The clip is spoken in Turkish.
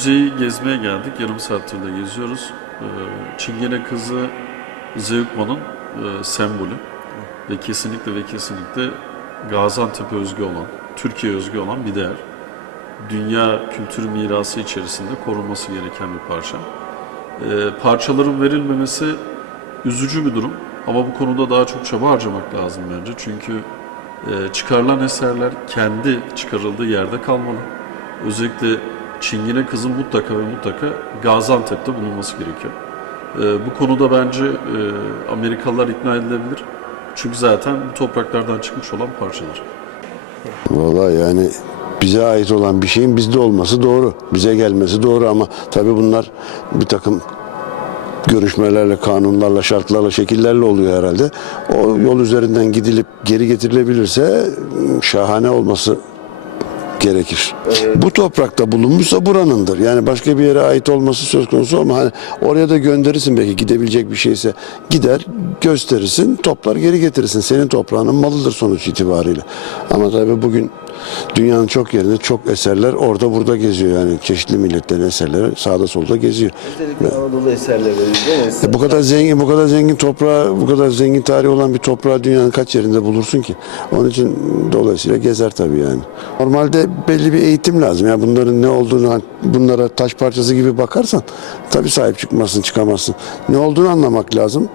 Müzeyi gezmeye geldik. Yarım saattir de geziyoruz. Ee, Çingene kızı Zeugma'nın e, sembolü ve kesinlikle ve kesinlikle Gaziantep'e özgü olan, Türkiye özgü olan bir değer. Dünya kültür mirası içerisinde korunması gereken bir parça. Ee, parçaların verilmemesi üzücü bir durum ama bu konuda daha çok çaba harcamak lazım bence. Çünkü e, çıkarılan eserler kendi çıkarıldığı yerde kalmalı. Özellikle Çingene kızın mutlaka ve mutlaka Gaziantep'te bulunması gerekiyor. E, bu konuda bence e, Amerikalılar ikna edilebilir. Çünkü zaten bu topraklardan çıkmış olan parçalar. Vallahi yani bize ait olan bir şeyin bizde olması doğru. Bize gelmesi doğru ama tabii bunlar bir takım görüşmelerle, kanunlarla, şartlarla, şekillerle oluyor herhalde. O yol üzerinden gidilip geri getirilebilirse şahane olması gerekir. Bu toprakta bulunmuşsa buranındır. Yani başka bir yere ait olması söz konusu ama hani oraya da gönderirsin belki gidebilecek bir şeyse gider gösterirsin toplar geri getirirsin. Senin toprağının malıdır sonuç itibariyle. Ama tabii bugün dünyanın çok yerinde çok eserler orada burada geziyor yani çeşitli milletlerin eserleri sağda solda geziyor. Özellikle Anadolu eserleri değil mi? E bu kadar zengin, bu kadar zengin toprağı, bu kadar zengin tarihi olan bir toprağı dünyanın kaç yerinde bulursun ki? Onun için dolayısıyla gezer tabii yani. Normalde belli bir eğitim lazım. Yani bunların ne olduğunu, bunlara taş parçası gibi bakarsan tabii sahip çıkmazsın, çıkamazsın. Ne olduğunu anlamak lazım.